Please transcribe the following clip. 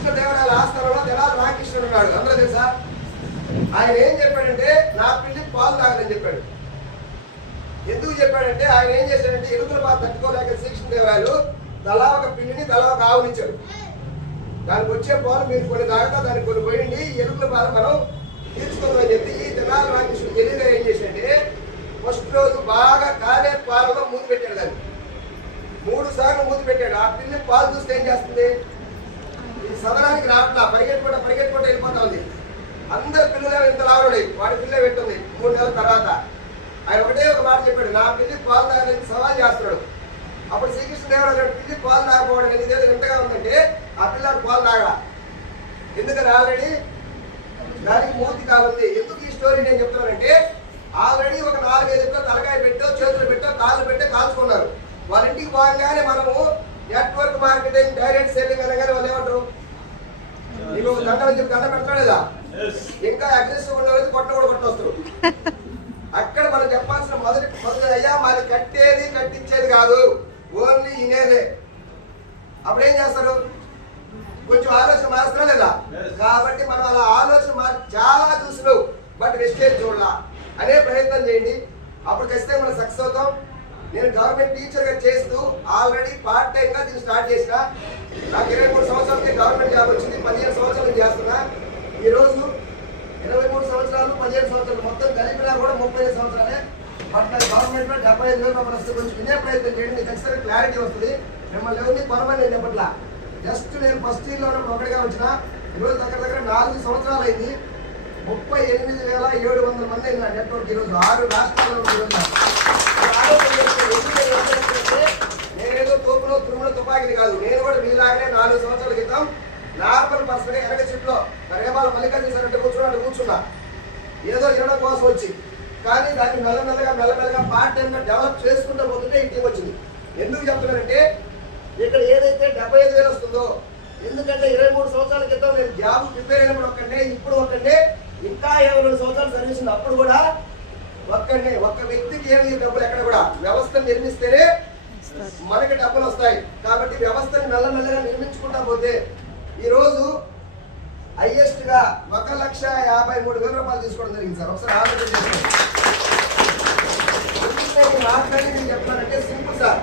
శ్రీకృష్ణదేవరాయల ఆస్థానంలో తెనాలి రామకృష్ణుడు ఉన్నాడు, అందరూ తెలుసా? ఆయన ఏం చెప్పాడంటే నా పిల్లి పాలు తాగదని చెప్పాడు. ఎందుకు చెప్పాడంటే ఆయన ఏం చేశాడంటే ఎలుకల బాధ తట్టుకోలేక శ్రీకృష్ణదేవరాయలు తలా ఒక పిల్లిని తలా ఒక ఆవునిచ్చాడు. దానికి వచ్చే పాలు మీరు కొన్ని తాగుతా దానికి కొన్ని పోయింది, ఎలుకల బాధ మనం తీర్చుకుందామని చెప్పి ఈ తెనాలి రామకృష్ణుడు తెలివిగా ఏం చేశాడంటే ఫస్ట్ రోజు బాగా కాలే పాలలో మూతి పెట్టాడు. దాన్ని 3 సార్లు మూతి పెట్టాడు. ఆ పిల్లి పాలు చూస్తే ఏం చేస్తుంది, సదనానికి రావట్లా, పరిగెట్టుకుంటూ వెళ్ళిపోతా ఉంది. అందరు పిల్లలు ఇంత లావుడి, వాడి పిల్ల పెట్టింది. 3 నెలల తర్వాత ఆయన ఒకటే ఒక మాట చెప్పాడు, నా పిల్లి పాలు తాగడానికి సవాల్ చేస్తున్నాడు. అప్పుడు శ్రీకృష్ణదేవరాయలు పిల్లి పాలు తాగకపోవడం ఇదేదో ఎంతగా ఉందంటే ఆ పిల్లడు పాలు తాగడా. ఎందుకని ఆల్రెడీ దానికి మూతి కావాలి. ఎందుకు ఈ స్టోరీ నేను చెప్తున్నానంటే ఆల్రెడీ ఒక 4-5 ఎప్పుడు తలకాయ పెట్టో చేతులు పెట్టో కాళ్ళు పెట్టో కాల్చుకున్నారు. వాళ్ళ ఇంటికి పోగానే మనము నెట్వర్క్ మార్కెటింగ్ డైరెక్ట్ సేలింగ్ అనగానే వాళ్ళు ఏమంటారు, నీకు దండ చెప్పి దండ పెడతాడేదా, ఇంకా అగ్రెసివ్ ఉండేది కొట్టొస్తారు. అక్కడ మనం చెప్పాల్సిన మొదటి అయ్యా మాది కట్టేది కట్టించేది కాదు, ఓన్లీ ఇనేదే. అప్పుడు ఏం చేస్తారు, కొంచెం ఆలోచన మారుస్తారా లేదా? కాబట్టి మనం అలా ఆలోచన చాలా చూసినావు బట్ వెస్టేజ్ చూడాల అనే ప్రయత్నం చేయండి. అప్పుడు ఖచ్చితంగా మనం సక్సెస్ అవుతాం. నేను గవర్నమెంట్ టీచర్గా చేస్తూ ఆల్రెడీ పార్ట్ టైంగా దీన్ని స్టార్ట్ చేసిన. నాకు 23 సంవత్సరాలకి గవర్నమెంట్ జాబ్ వచ్చింది. 15 సంవత్సరాలు చేస్తున్నా. ఈరోజు 23 సంవత్సరాలు 15 సంవత్సరాలు మొత్తం కలిపినా కూడా 35 సంవత్సరాలే. బట్ నాకు గవర్నమెంట్లో 75,000 రూపాయలు వస్తే కొంచెం వినే ప్రయత్నం చేయండి, ఖచ్చితంగా క్లారిటీ వస్తుంది. మిమ్మల్ని ఎవరిని కొనమని నేను చెప్పట్లా, జస్ట్ నేను ఫస్ట్ ఇయర్లో ఉన్నప్పుడు ఒకటిగా వచ్చిన. ఈరోజు దగ్గర 4 సంవత్సరాలు అయింది. 38,700 మంది అయిన నెట్వర్క్ ఈరోజు 6 రాష్ట్రాల్లో. నేనేదో తోపులో తురుముల తుపాకిని కాదు, నేను కూడా మీలాగనే 4 సంవత్సరాల క్రితం నార్మల్ పర్సన్ గా ఎనక సీట్లో రేపాల మల్లికార్జున సార్ అంటే కూర్చున్నా ఏదో ఇవ్వడం కోసం వచ్చి. కానీ దాన్ని మెల్లమెల్లగా పార్ట్ టైంగా డెవలప్ చేసుకుంటూ పోతుంటే ఈ టీం వచ్చింది. ఎందుకు చెప్తున్నానంటే ఇక్కడ ఏదైతే 75,000 వస్తుందో, ఎందుకంటే 23 సంవత్సరాల క్రితం నేను జాబ్ ప్రిపేర్ అయినప్పుడు ఒక్కడే, ఇప్పుడు ఒక్కడే, ఇంకా 22 సంవత్సరాలు సర్వీస్ ఉంది అప్పుడు కూడా ఒక్కడే. ఒక్క వ్యక్తికి ఏమి డబ్బులు ఎక్కడ కూడా వ్యవస్థను నిర్మిస్తేనే మనకి డబ్బులు వస్తాయి. కాబట్టి వ్యవస్థని మెల్లమెల్లగా నిర్మించుకుంటా పోతే ఈరోజు హైయెస్ట్ గా 1,53,000 రూపాయలు తీసుకోవడం జరిగింది సార్. ఒకసారి ఆలోచన చేస్తాను. మాట్లాడి నేను చెప్తానంటే సింపుల్ సార్.